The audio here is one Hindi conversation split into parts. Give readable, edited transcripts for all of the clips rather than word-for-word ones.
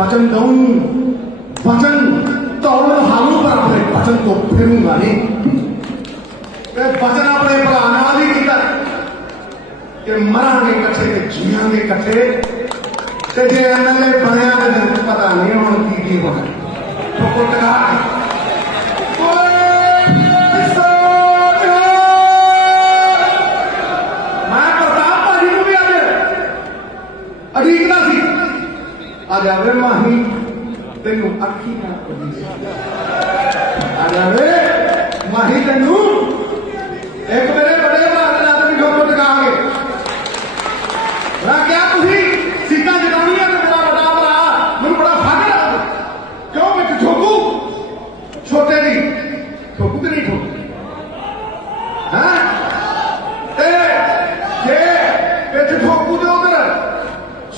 वचन दूं, वचन तोड़ हालू पर अपने वचन तो फिरूंगा नहीं। वचन अपने भरा नाल ही कीता कि मरांगे कट्ठे ते जीवांगे कट्ठे, ते जे एमएलए बनया तो पता नहीं हुण की होना। तो टका अड़ीकना सी आ जावे माही तेनू अखी ना आ जावे माही तेनू एक मेरे बड़े भरा भी ठोको टका के मैं क्या तुसी सीटा जगानी है तो बड़ा बड़ा भरा मैं बड़ा फाड़ क्यों मैं ठोकू छोटे दी ठोकू कि नहीं ठोकू है जे ठोकू तो उधर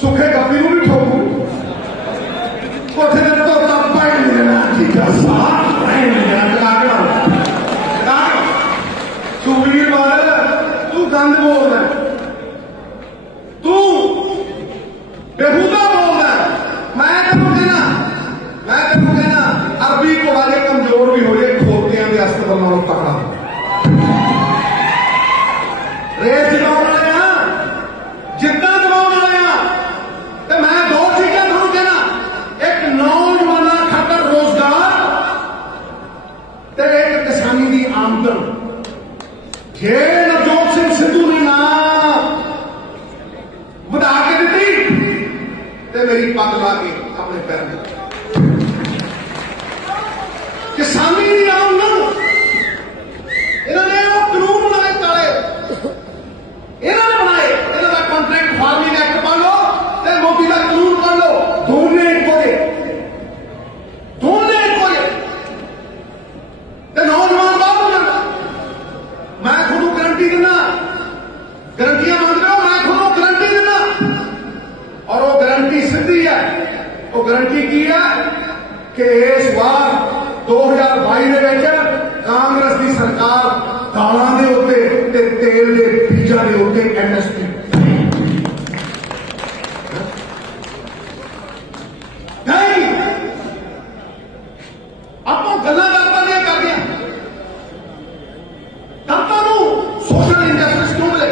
सुखे कपी भी ठोकू कोठे तो तब्बा ही नहीं देना ठीक है साफ नहीं देना तू वीर मार तू गंद बोल रहा तू बेहूदा बोल रहा मैं तेनू कहना अरबी को वाले कमजोर भी हो रहे खोतियां के अस्तर नालों तकड़ा रेस जमाने वाले जितना जमाने वाले तो मैं दो चीजें थोड़ा कहना, एक नौजवाना खातर रोजगार ते एक किसानी की आमदन। जे नवजोत सिंह सिद्धू ने ना बढ़ा के दी ते मेरी पग ला के अपने पैर में किसानी की आमदन इन्होंने कानून बनाए काले इन्होंने बनाए इन्होंने कॉन्ट्रैक्ट फार्मिंग एक्ट पढ़ लो ते मोदी का कानून पढ़ लो दोनों एक ते नौजवान बाहर हो जाता। मैं खुद गारंटी देना गारंटियां मांग रहे हो मैं खुद गारंटी देना और वो गारंटी सीधी है। वो गारंटी की है कि इस बार 2022 कांग्रेस की सरकार दालों के उत्ते तेल के बीजा के उत्ते MSP नहीं आप गल्लां करते दलितों सोशल इंजस्टिस क्यों मिले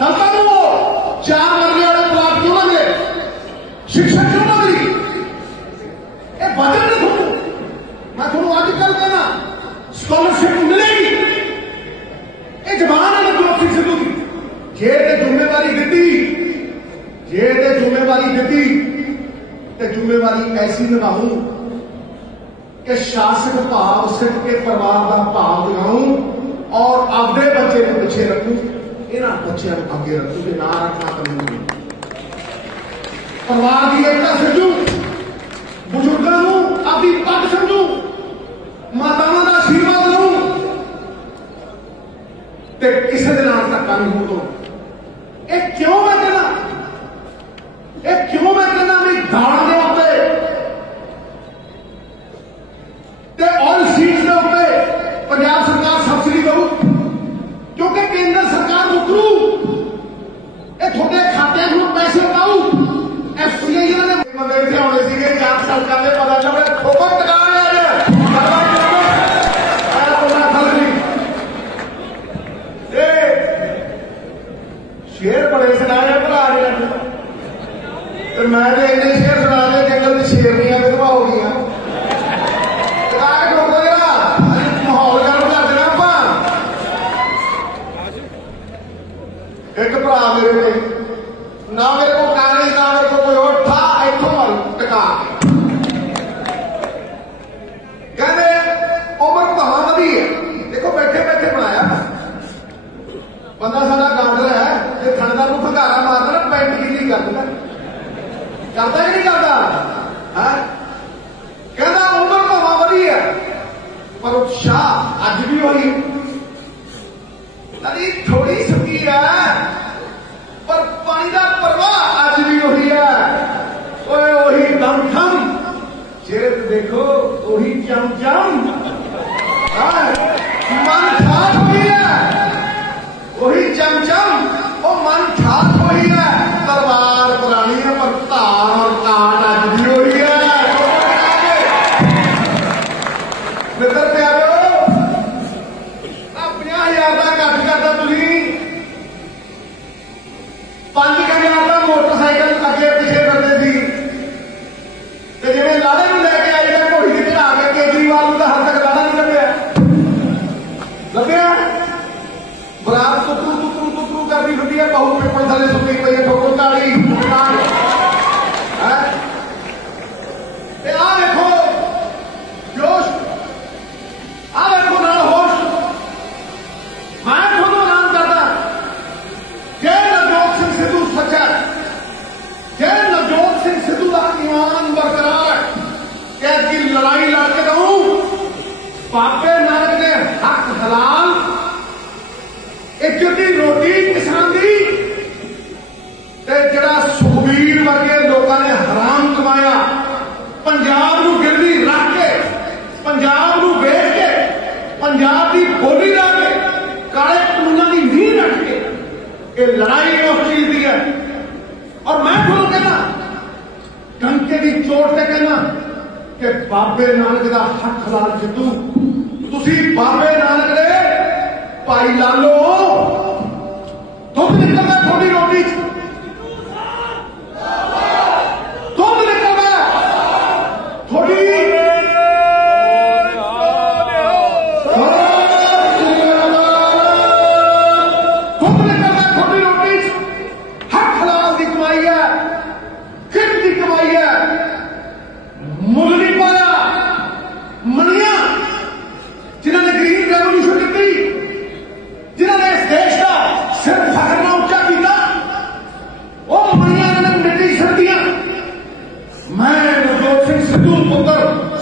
दलितों वो 4 मरने वाले प्लाट क्यों ना मिले शिक्षा क्यों ना मिली ये वजह नहीं थोड़ा मैं थोड़ा आजकल कहना स्कॉलरशिप मिलेगी ये जवान है नवजोत सिंह सिद्धू की जे ते जिम्मेवारी दी ते जिम्मेवारी ऐसी निभाऊं कि शासक भाव सिख के परिवार का भाव दिखाऊं और आपके बच्चे को पिछे रखूं इन्होंने बच्चों को आगे रखूं कि ना रखना कानून परिवार की एकता समझू बुजुर्गों को आपकी पग समझू माताओं का आशीर्वाद लूं ते किसी दिन तक कानून दो एक क्यों मैं कहना भी दाल के उत्ते ते ऑयल सीड्स के उत्ते पंजाब सरकार सबसिडी दू क्योंकि केंद्र सरकार मुकरू ये थोड़े खाते में पैसे पाऊ FCI ने बंदे इतने आने से 4 साल का पता चल ठोकर टका शेर बड़े सुनाए भरा मैं तो इन्ने शेर सुना दे जंगल शेरनियां विधवा हो गई माहौल गर्म कर देना आप एक भरा मेरे ने ना मेरे को कागज ना मेरे को कोई और था इतों मारू टका कहते उम्र भाव वधी है देखो बैठे बैठे बनाया बंदा सारा गांडर है जो थंडा को भंगारा मारता ना पैंट गिल्ली कर देता करता कि नहीं करता कहना उम्र भाव वधी है पर उत्साह अज भी वही अरे थोड़ी सुकी है पर पानी का प्रवाह अज भी वही है वही दम थम चेहरे देखो वही चमचम मन ठाठ हुई है वही चमचम वो मन ठाठ हुई है तलवार पुरानी है पर धार और काट मित्र प्यारो 50,000 का घट करता तुझी 5,000 का मोटरसाइकिल अगे पिछे करते थे जिम्मे लाड़े में लैके आई था घोड़ी से चढ़ा के केजरीवाल का हाल तक लाड़ा नहीं लभ्या बरात तुतरू तुतरू तुतरू करती फिरती है बहुत पेपर थले सुती पई है ठोकर काली आ देखो जोश आ देखो नाल होश मैं थोड़ा नाम करता जय नवजोत सिंह सिद्धू सच्चा जय नवजोत सिंह सिद्धू का ईमान बरकरार है कि लड़ाई लड़के दूं बाबे नानक ने हक हलाल इज्जत दी रोटी किसान दी जड़ा सुखबीर वर्गे लोगों ने हराम कमाया पंजाब नूं गिरवी रख के पंजाब नूं बेच के पंजाब की बोली ला के काले कानूनों की नींह रख के ये लड़ाई उस चीज की है। और मैं थोड़ा कहना टंके की चोट से कहना कि बाबे नानक का हक हलाल जितू तुसी बाबे नानक ने भाई लालो दुध निकलना थोड़ी रोटी दुध निकलना थोड़ी दुध निकलना थोड़ी रोटी हक हलाल की कमाई है किट की कमाई है मुल नहीं पाया मनिया जिन्होंने ग्रीन रेवोल्यूशन की जिन्होंने इस देश का सिर फखरना उच्चा किया वो मनिया ने मिट्टी छड़िया। मैं नवजोत सिंह सिद्धू पुत्र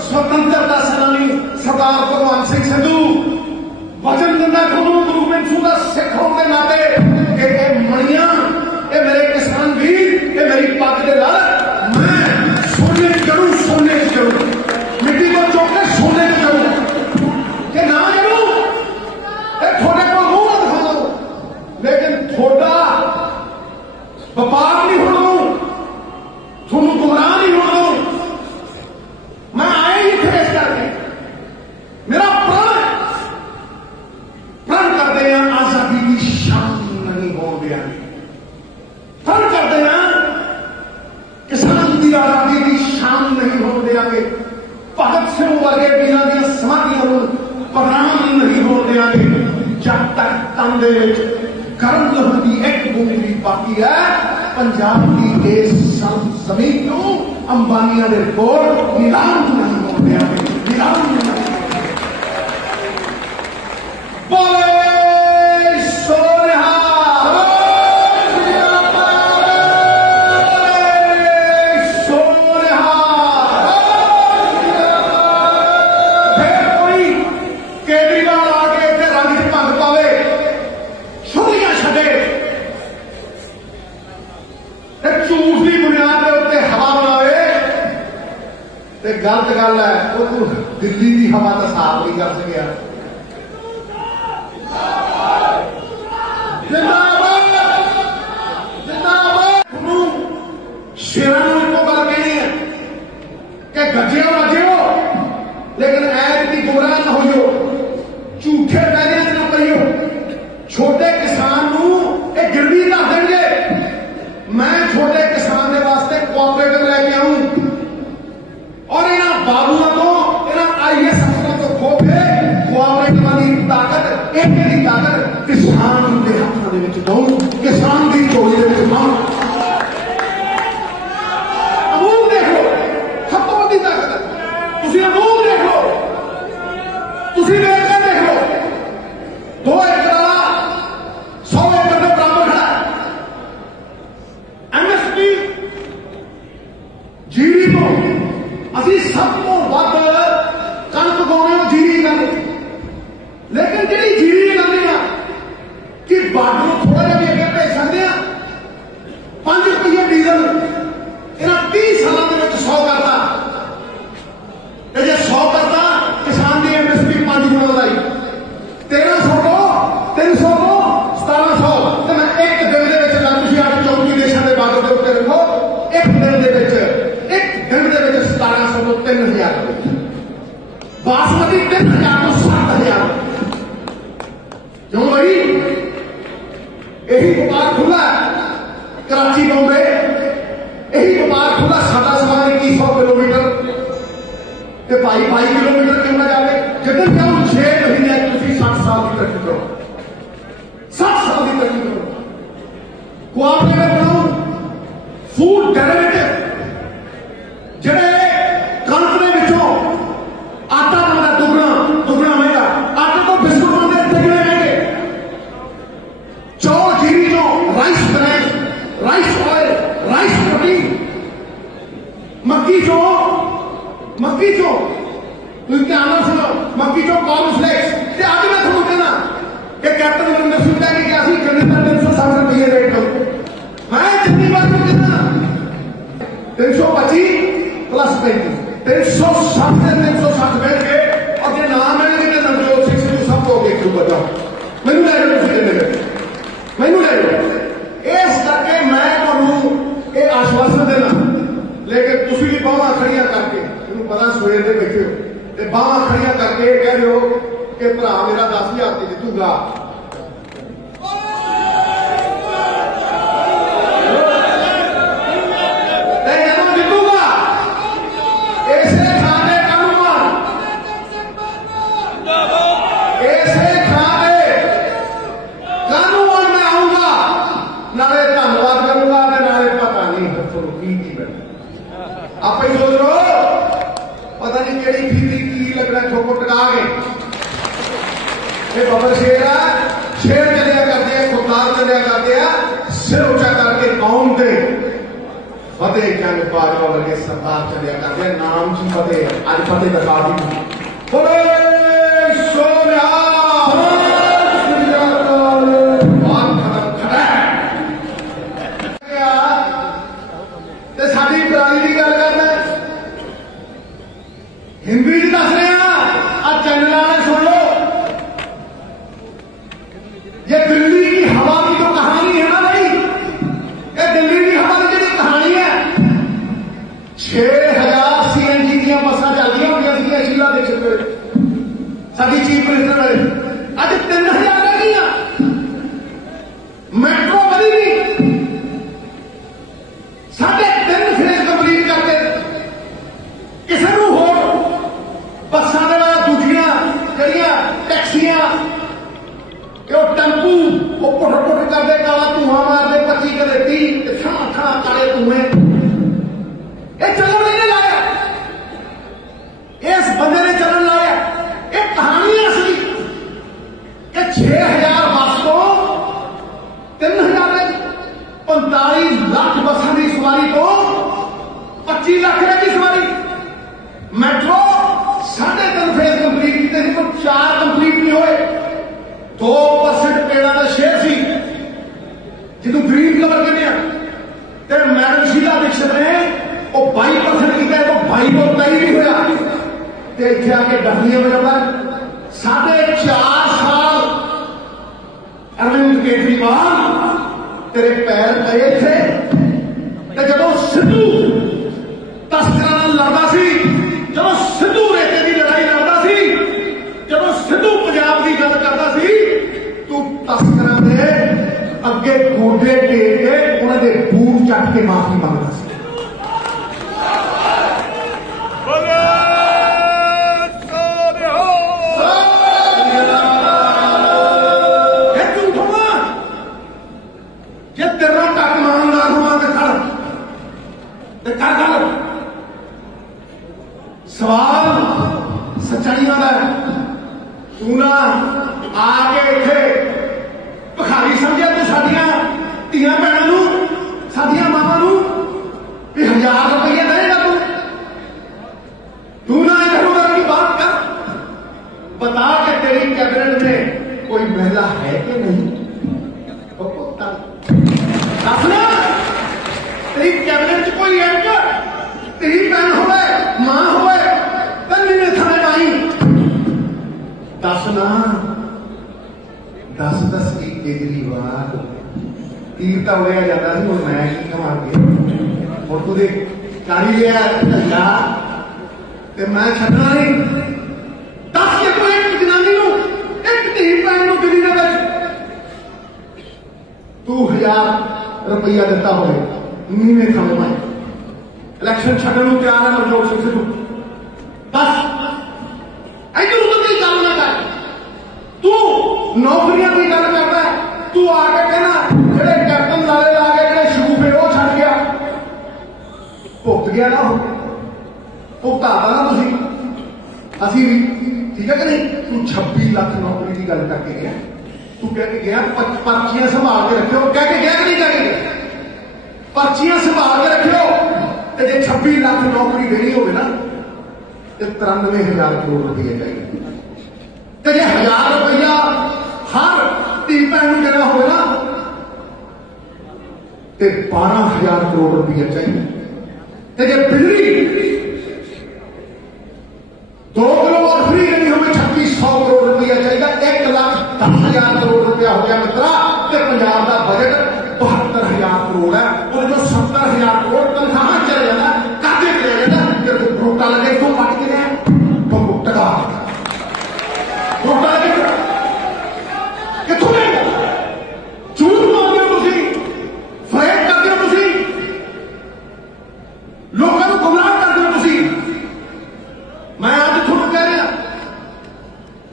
स्वतंत्रता सेनानी सरदार भगवंत सिंह सिद्धू वचन दिंदा गुरु गोबिंद सिंह का सिख होने के नाते कि मनिया ये मेरे किसान वीर ये मेरी पग के लाल मैं सोने करूं सोने करूं मिट्टी को चुक के सोने करूं कि ना करूं थोड़े को मुंह ना दिखा दो लेकिन थोड़ा व्यापार नहीं होना थोड़ा गुमराह नहीं होना। मैं आया ही थे इस करके मेरा प्रण करते हैं आजादी की शान नहीं हो गया प्रण करते हैं किसान की आजादी की शान नहीं हो देंगे भगत सिंह वर्गे वीरों दी समाधियां प्रणाम नहीं हो देंगे जब तक तन दे गर्म लहू की एक बूंद भी बाकी है पंजाब की इस जमीन को अंबानिया के कोल नीलाम नहीं हो देंगे नीलाम नहीं बोले गलत गल है वो दिल्ली की हवा का साफ नहीं कर सकिया। शेरों को एको गल कहनी है कि गजियो वजियो लेकिन ऐसी गुमराह ना होइयो झूठे पैरियां च ना पइयो छोटे किसान नूं ये गिरवी कर देंगे। मैं छोटे किसान के वास्ते कोऑपरेटिव लेके आऊं और इन्होंने बाबुओं को इन्होंने IAS अफसरों को खो के कोऑपरेटिव की ताकत एक ताकत किसान के हाथों में दूं किसान की झोली में दूं। अमूल देखो सब तो बड़ी ताकत है तुम अमूल देखो तुम बेचकर देख लो 2 एकड़ वाला 100 एकड़ के बराबर खड़ा MSP जीरी को अभी सबको वध कणक पाने जीरी करनी लेकिन जी जीरी करनी है कि बार्डर थोड़ा जहा भी अगे भेज सकते हैं बासमती 3000 तो 7000। क्यों भाई? यही व्यापार खुला कराची बॉम्बे, यही व्यापार खुला साडा सवा 2100 किलोमीटर ते भाई 22 किलोमीटर क्यों ना जाए? जिधर जाओ 6 महीने तुम 60 साल की तरक्की करो, 60 साल की तरक्की करो। कोऑपरेटिव बनाओ, फूड डेरिवेटिव जिहड़े कणक दे विचों आटा बनता दुगना दुगना महंगा, आटे तो बिस्कुट बनते तिगने महंगे, चौल जीरी चो rice bran, rice oil, rice protein, मक्की चो तुम ध्यान नाल सुनो, मक्की चो कॉर्नफ्लेक्स। अज मैं थोड़ा कहना कि कैप्टन अमरिंदर सिंह कह के गया सी गन्ने का 360 रुपये रेट करो। मैं जितनी बार कहना 325 प्लस 35, 360 से 360 बैठ के और जो नाम है नवजोत सिंह सिद्धू सब हो गए क्यों बताओ? मैनू लै जाओ, मैनू लै जाओ। इस करके मैं तुहानू ये आश्वासन देना, लेकिन तुम भी बाहां खड़ियां करके मैनू पता सवेर दे बैठे हो ते बाहां खड़ियां करके कह रहे हो कि भरा मेरा 10,000 से जितूगा। आप ही सोच लो पता नहीं केड़ी फीती की लगना ठोको टका के बबर शेर है, शेर चलिया करते हैं, खुददार चलिया करते हैं, सिर ऊंचा करके कौम दे फतेह जंग बाजवा वर्गे सरदार चलिया करते हैं। नाम की फतेह, आज फतेह दिखा दी बोले सोनिया बात खत्म खड़ा ते साडी पराली की गल करना हिंदी च दस रहे हैं। आज चैनल वाले सुन लो, ये दिल्ली की हवा की जो कहानी है ना भाई, ये दिल्ली की हवा की जो कहानी है, 6000 CNG दी बसा चलती हुई शीला दीक्षित साडी चीफ मिनिस्टर वाले, अज 3000 रह गई। मेट्रो बनी नहीं, 3.5 फेज कंप्लीट करते किसी को हो बसा दूसरिया जड़िया टैक्सियां टेंपू वो पुट पुट करते काला धुआं मारते 25 कदे 30 छा छा काले धुएं। ये चलन नहीं लाया, इस बंदे ने चलन लाया। ये कहानी है असली कि 6000 बस को 3000 45 लाख बसा की सवारी को 25 लाख की सवारी। मेट्रो 3.5 फेज कंप्लीट किए, 4 कंप्लीट नहीं होए। 2% पेड़ों का शेयर सी जिन्हों ग्रीन कलर कहते हैं, मैडम शीला दीक्षित ने वो 22% किया, तो 22 को 23 नहीं होया। इतने आके डफलियां में लगा 4.5 साल अरविंद केजरीवाल तेरे पैर गए थे। जो सिद्धू तस्करां लड़ता सी, जो सिद्धू रेते की लड़ाई लड़ता सी, जो सिद्धू पंजाब की गल करता सी, तू तस्करां दे अगे गोडे टेक के उन्होंने बूट चट के माफी मांगता सी। सवाल सच्चाइयों का तू ना आके इतने भिखारी समझे तू साडियां धियां भैनों साडियां मावां भी 1000 रुपये देगा तू ना इधर उधर की बात कर। बता के तेरी कैबिनेट में कोई महिला है कि नहीं? दसना तेरी कैबिनेट च कोई है क्या? तेरी भैन होवे मां होवे तन्नी थाने आई दसना दस की केजरीवाल तीर तो उड़िया जाता है। मैं की कमा के और तू चाली लिया धंधा तो मैं छड़ना नहीं। 1000 रुपया दिता हो नीवे थमे में इलैक्शन छड्डण नूं तैयार है नवजोत सिंह सिद्धू। बस इधर उधर की गल ना कर, तू नौकरियां की गल करता है, तू आके कहना जेडे कैप्टन लाले ला के जेडे शगूफे वो छड़ गया, भुगत गया ना, भुगताता ना तुसीं असीं भी, ठीक है कि नहीं। तू 26 लाख नौकरी की गल करके गया, तू कह के गया पर्चियां संभाल के रखियो, कह के गया कि नहीं कह के गया, पर्चियां संभाल के रखियो। तो जे 26 लाख नौकरी देनी होगी ना तो 93,000 करोड़ रुपये चाहिए। तो जे 1000 रुपया हर धी भैन को देना हो ना तो 12,000 करोड़ रुपया चाहिए। तो जे बिजली 2 किलो और फ्री देनी हमें 3600 करोड़ रुपया चाहिए। 1,10,000 करोड़ रुपया हो गया मित्रा। तो पंजाब का बजट 72,000 करोड़ है, और जो 70,000 करोड़ तनख्वाह चले जाना काटे चले जाना, जब रोटा लगे तो काट के लिया तो टका रोटा लगे कितों लेगा, झूठ मारते हो तुम, फ्रेम करते हो तुम, लोगों को गुमराह करते हो तुम। मैं आज थोड़ा कह रहा,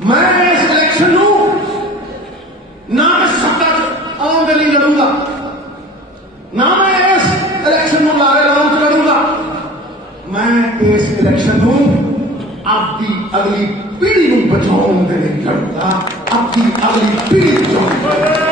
मैं इस इलेक्शन ना मैं सत्ता आने के लिए लड़ूंगा, ना मैं इस इलेक्शन को लारे लाऊं तो लड़ूंगा। मैं इस इलेक्शन को आपकी अगली पीढ़ी को बचाने के लिए लड़ूंगा, आपकी अगली पीढ़ी बचाऊंगा।